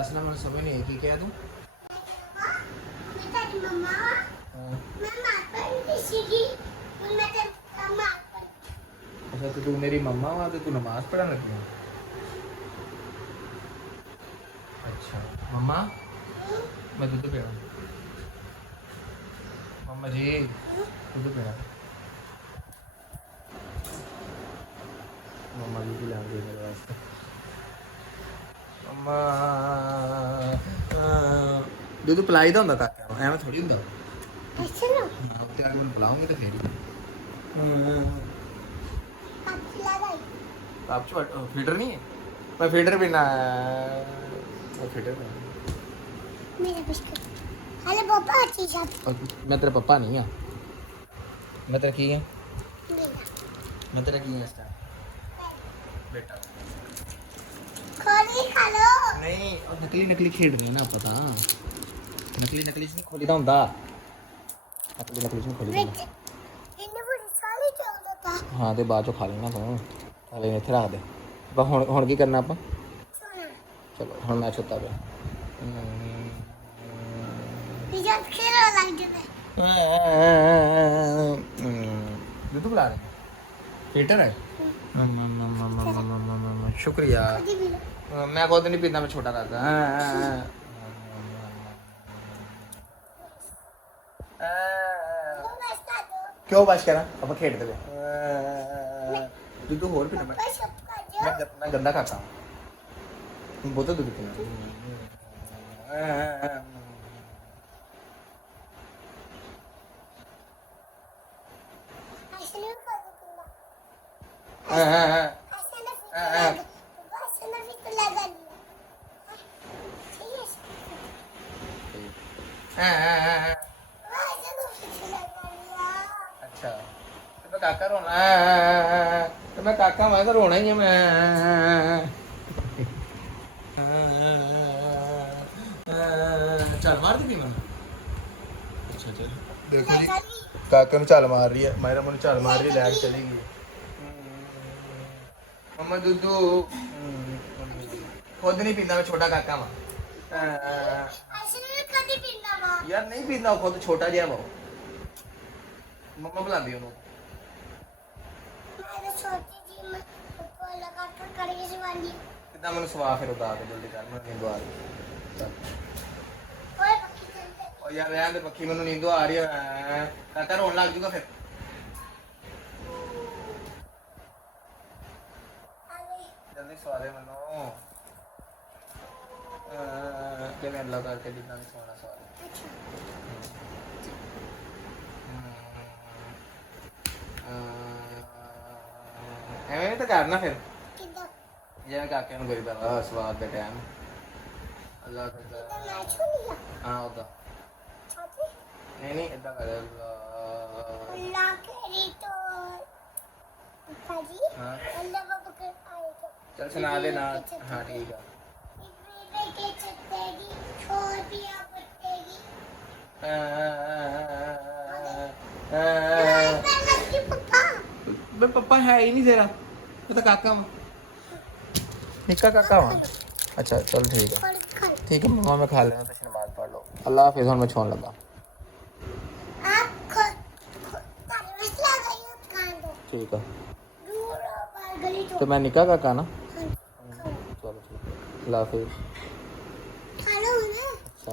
दस ना, मैं समझ नहीं की कह दूं। मैं तेरी मम्मा हाँ। मैं मार पढ़ सीखी मैं तेरी मार पढ़ अच्छा तो तू मेरी मम्मा हुआ तो तू नमाज पढ़ने लगी है। अच्छा मम्मा मैं दूध पीना। मम्मा जी दूध पीना। मम्मा जी की ला गई मेरे वास्ते। मम्मा दूध पिलाई दा हुंदा काका एवें थोड़ी हुंदा। ऐसे ना हाँ ते आके मैं पिलाऊंगी तो फिर ही। कब खिला रही आप फीडर नहीं है। मैं फीडर पीना मैं फीडर पीना। मेरा बिस्कुट हेलो पापा अच्छी साहब और मैं तेरा पप्पा नहीं हाँ। मैं तेरा की है। मेरा मैं तेरा की है इस टाइम बेटा। खोली खा लो नहीं और नकली नकली खेड रही है ना पता। नकली नकली से नहीं खोली दा हुंदा। नकली नकली से नहीं खोली दा बेटे इन्हें पूरी साली चल देता हाँ तो बाद चो खा लेना तू। हले इत्थे रख दे। ਆਪਾਂ ਹੁਣ ਕੀ ਕਰਨਾ ਆਪਾਂ। सोना ਚਲੋ ਹੁਣ ਮੈਂ ਸੁੱਤਾ ਪਿਆ। पिज्जा खेलो लग जाता दूध पिला रहे फीटर है। शुक्रिया। खुद ही पी लो मैं खुद नहीं पीता मैं छोटा काका। तुम बता दो क्यों बस करा अब खेडते पे दूध होर पीना मैं। पापा सब खा जाओ मैं गंदा खाता हूँ बहुत दूध पीना। ऐसे नहीं खा दूंगा हाँ, हाँ, हाँ। ऐसे ना फिर लगा पापा ऐसे ना फिर लगा लिया सीरियस ऐसे ना फिर लगा लिया अच्छा तो मैं काका रोना तो मैं काका मैं तो रोना ही है मैं। चल मार दी मैं। अच्छा चल देखो जी काके ਨੂੰ ਝਾਲ ਮਾਰ ਰਹੀ ਹੈ ਮਾਇਰਾ ਮੈਨੂੰ ਝਾਲ ਮਾਰ ਰਹੀ ਹੈ ਲੈ ਕੇ ਚਲੀ ਗਈ। ਮਮਾ ਦੁੱਧੂ ਖੁਦ ਨਹੀਂ ਪੀਂਦਾ ਮੈਂ ਛੋਟਾ ਕਾਕਾ ਵਾਂ। ऐसे नहीं कभी पीना माँ ਯਾਰ ਨਹੀਂ ਪੀਂਦਾ ਉਹ ਖੁਦ ਛੋਟਾ ਜਿਹਾ ਵਾ। ਮੰਮਾ ਬੁਲਾਉਂਦੀ ਉਹਨੂੰ। मैं तो छोटी थी मैं ऊपर लगा कर कड़े से बांधी ਕਿੱਦਾਂ ਮੈਨੂੰ ਸਵਾ ਫਿਰ ਉਤਾਰ ਕੇ ਜਲਦੀ ਕਰ ਮੈਨੂੰ ਨੀਂਦ ਆ ਰਹੀ ਚੱਲ। ओए पक्की चलते ਉਹ ਯਾਰ ਰਹਿਣ ਦੇ ਪੱਖੀ ਮੈਨੂੰ ਨੀਂਦ ਆ ਰਹੀ ਹੈ ਕਾਕਾ ਰੋਣ ਲੱਗ ਜੂਗਾ ਫਿਰ। आ गई ਜਲਦੀ ਸਵਾ ਦੇ ਮੈਨੂੰ। ਕਿਵੇਂ ਅੱਲਾ ਕਰਕੇ ਜਿੱਦਾਂ ਵੀ ਸੋਣਾ ਸਵਾ ਦੇ। अच्छा ਐਵੇਂ ਨਹੀਂ ਤਾਂ ਕਰਨਾ ਫਿਰ किधर ਜਿਵੇਂ ਕਾਕੇ ਨੂੰ ਕਰੀਦਾ ਵਾ ਸਵਾਦ ਦੇ ਟਾਈਮ ਅੱਲਾ किधर ਕਰਦਾ। मैं छू लिया ਹਾਂ ਉਦਾਂ छाती ਨਹੀਂ ਨਹੀਂ ਇਦਾਂ ਕਰ अल्लाह करी तो पाजी हाँ अल्लाह बाबा कर आए तो ਚੱਲ ਸੁਣਾ ਦੇ ਨਾਲ ਹਾਂ ਠੀਕ ਆ। इतने के चतेगी छोड़ दिया बतेगी पापा बे पापा है ही नहीं तेरा मैं तो काका हूँ निक्का काका हूँ। अच्छा चल ठीक है ठीक है मम्मा मैं खा लेना तो नमाज पढ़ लो अल्लाह हाफिज़ मैं छोड़ लगा। आप तारे मसला गई कान दो ठीक है दूर बाहर गली तो मैं निक्का काका ना खाओ चलो ठीक है अल्लाह हाफिज़। खा लो ना अच्छा